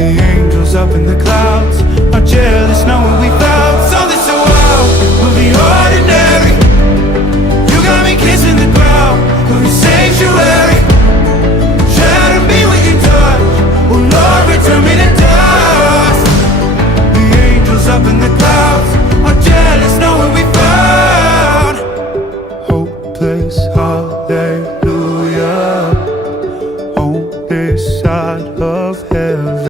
The angels up in the clouds are jealous knowing we found something so wild. We'll be ordinary. You got me kissing the ground, we're in sanctuary. Shatter me with your touch, oh Lord, return me to dust. The angels up in the clouds are jealous knowing we found hopeless holiday.